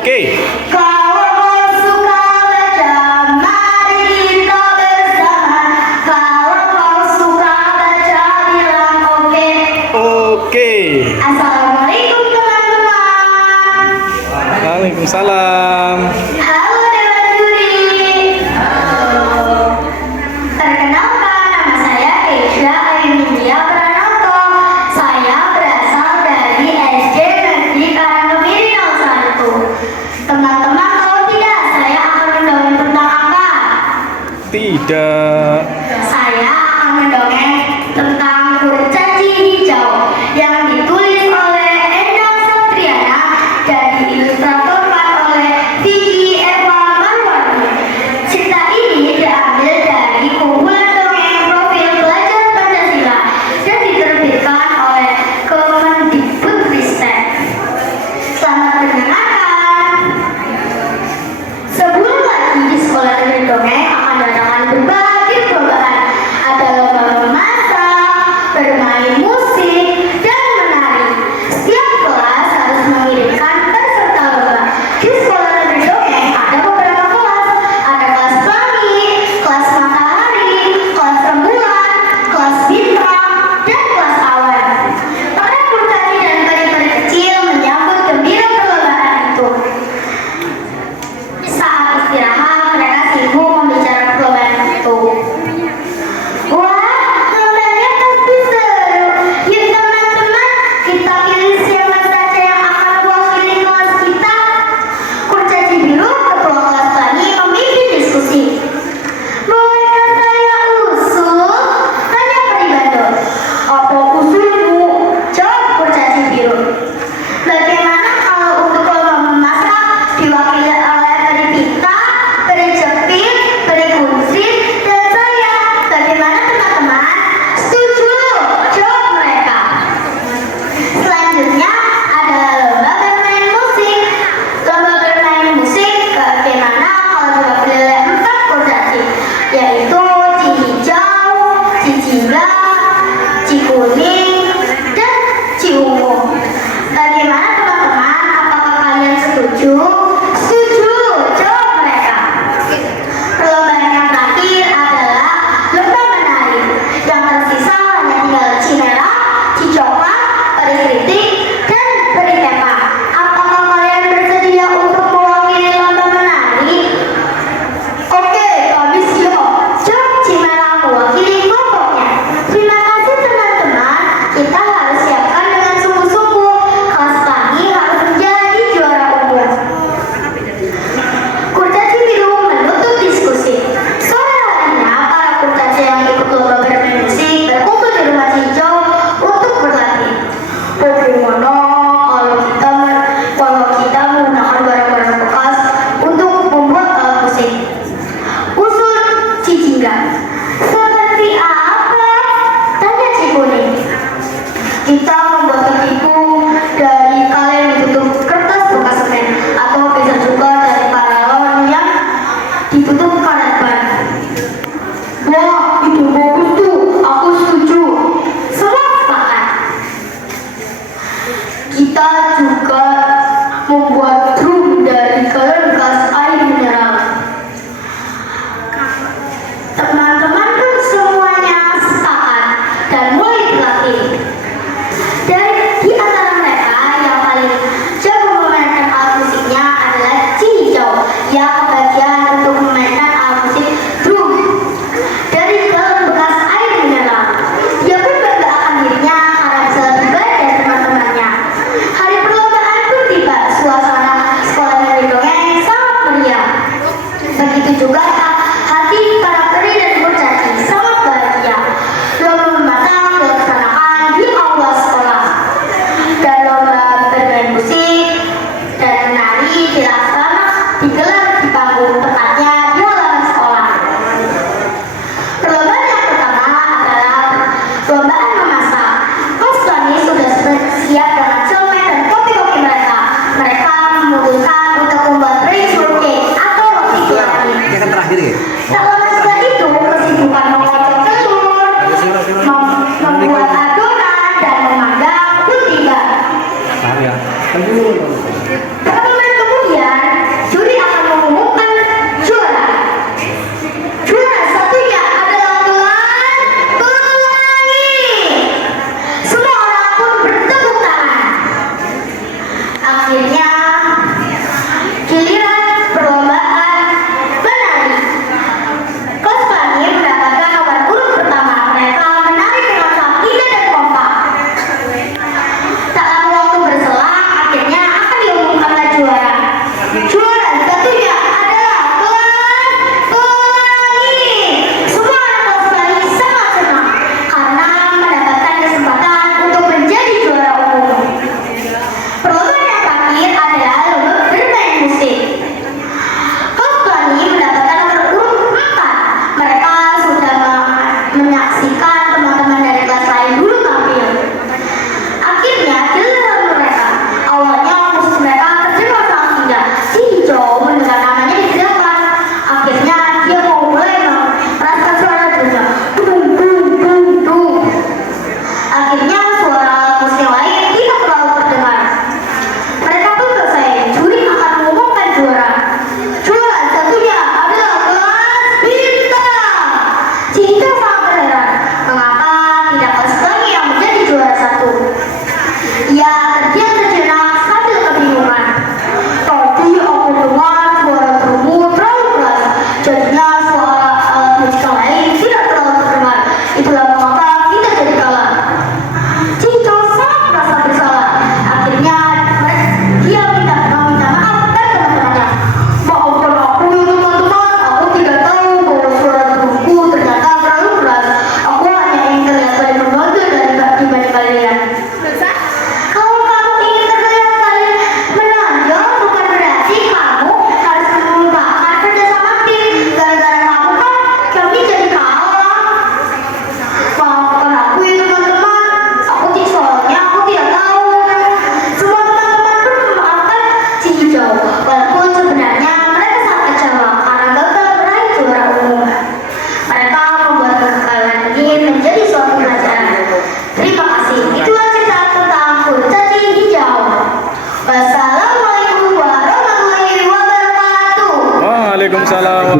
Oke. Kalau suka baca, mari kita bersama. Kalau suka baca, bilang oke. Oke. Assalamualaikum teman-teman. Waalaikumsalam. Halo Dewan Juri. Perkenalkan, nama saya Keisha Ayunindia Pranoto. Saya berasal dari SD Negeri Karangkemiri 01. Teman-teman tahu tidak, saya akan mendongeng tentang apa? Tidak. Saya akan mendongeng tentang kurcaci hijau yang ditulis oleh Endang Satriana dan diilustrasikan oleh Vicky Eva Marwati. Cerita ini diambil dari kumpulan dongeng profil pelajar Pancasila dan diterbitkan oleh Kemendikbudristek. Selamat mendengarkan. Sebelum lagi di sekolah negeri dongeng akan diadakan berbagai perlombaan. Ada lomba memasak, bermain musik, dan menari. Setiap kelas harus mengirimkan peserta lomba. Di sekolah negeri dongeng ada beberapa kelas. Ada kelas pelangi, kelas matahari, kelas rembulan, kelas bintang, dan kelas awan. Para kurcaci dan peri-peri kecil menyambut gembira perlombaan itu. Saat istirahat, mereka sibuk membicarakan perlombaan itu. Wah, lombanya pasti seru. Yuk teman-teman, kita pilih siapa saja yang akan mewakili kelas kita. Kurcaci biru, ketua kelas tani, memimpin diskusi. Bolehkah saya usul? Tanya Peri Bandot. Apa usulmu? Jawab kurcaci biru. Bagaimana kalau untuk lomba memasak diwakili oleh Peri Pita, Peri Jepit, Peri Kunsit, dan saya? Bagaimana teman-teman? Setuju? Jawab mereka. Selanjutnya adalah lomba bermain musik. Lomba bermain musik bagaimana kalau diwakili oleh 4 kurcaci, yaitu Ci Hijau, Ci Jingga, Ci Kuning, dan Ci Ungu. Bagaimana teman-teman? Apakah kalian setuju? Setuju, jawab mereka. Perlombaan yang terakhir adalah lomba menari. Yang tersisa hanya tinggal Ci Merah, Ci Coklat, Peri Kritik, dan Peri Tepa. Apakah kalian bersedia untuk mewakili lomba menari? Oke, kami siap. Jawab Ci Merah mewakili kelompoknya. Terima kasih teman-teman. Kita harus siapkan dengan sungguh-sungguh. Kelas tani harus menjadi juara umum. Kurcaci biru menutup diskusi. Sore harinya, para kurcaci yang ikut lomba bermain musik berkumpul di rumah Ci Hijau untuk berlatih. Bagaimana kalau kita menggunakan barang-barang bekas untuk membuat alat musik? Usul Ci Jingga. Seperti apa? Tanya Ci Kuning. Kita membuat ketipu dari kaleng ditutup kertas bekas semen, atau bisa juga dari paralon yang ditutup karet ban. Wah, itu bagus tuh. Aku setuju. Semua sepakat. Kita juga membuat drum dari galon bekas air mineral. Teman-teman pun semuanya sepakat dan mulai berlatih. Di antara mereka yang paling jago memainkan alat musiknya adalah Ci Hijau yang kebagian untuk memainkan alat musik drum dari galon bekas air mineral. Dia pun membanggakan dirinya karena bisa lebih baik dari teman-temannya. Hari perlombaan pun tiba. Suasana sekolah negeri dongeng sangat meriah. Begitu juga hati para peri dan kurcaci sangat bahagia. Lomba memasak dilaksanakan di aula sekolah, dan lomba bermain musik dan menari digelar di panggung, tepatnya di halaman sekolah. Perlombaan yang pertama adalah perlombaan memasak. Kelas tani sudah siap dengan celemek dan kopi-kopi mereka. Mereka memutuskan untuk membuat rice cake atau roti gulali. Yang terakhir ya? Tak lama setelah itu, kesibukan mengocok telur, membuat adonan, dan memanggang pun tiba. Paham ya? Beberapa menit kemudian, Akhirnya giliran perlombaan menari. Kelas Bani mendapatkan nomor urut pertama. Mereka menari dengan sangat indah dan kompak. Tak lama waktu berselang, akhirnya akan diumumkan juara. Juara satunya adalah kelas Pelangi. Semua anak kelas Pelangi sangat senang karena mendapatkan kesempatan untuk menjadi juara umum. Perlombaan yang terakhir adalah lomba bermain musik. Kelas Pelangi mendapatkan nomor urut 4. Mereka sudah menyaksikan teman-teman dari kelas lain dulu tampil. Akhirnya giliran mereka. Awalnya musik mereka terdengar sangat indah. Si hijau mendengar namanya diteriakkan. Akhirnya dia mau mulai merasakan suara derja. Dung dung dung dung. Akhirnya suara musik yang lain tidak terlalu terdengar. Mereka pun selesai. Juri akan mengumumkan juara. Juara satunya adalah kelas bintang. Si hijau sangat berheran. Mengapa tidak kelas Pelangi yang menjadi juara satu? Ia terdiam sejenak sambil kebingungan. Tadi aku dengar suara drum terlalu keras, jadinya suara alat musik yang lain tidak terlalu terdengar. Itulah mengapa kita jadi kalah. Cico sangat merasa bersalah. Akhirnya dia meminta maaf dan teman-temannya. Maafkan aku ya teman-teman, aku tidak tahu bahwa suara drumku ternyata terlalu keras. Aku hanya ingin terlihat lebih menonjol dibanding kalian. Kalau kamu ingin terlihat paling menonjol, bukan berarti kamu harus melupakan kerjasama tim. Gara-gara kamu kan kami jadi kalah. Maafkan aku ya teman-teman. Soalnya aku tidak tahu. Semua teman-teman pun memaafkan si hijau. Walaupun sebenarnya mereka sangat kecewa karena gagal meraih juara umum. Mereka membuat kekalahan ini menjadi suatu pelajaran. Terima kasih. Itulah cerita tentang kurcaci hijau. Wassalamualaikum warahmatullahi wabarakatuh. Waalaikumsalam.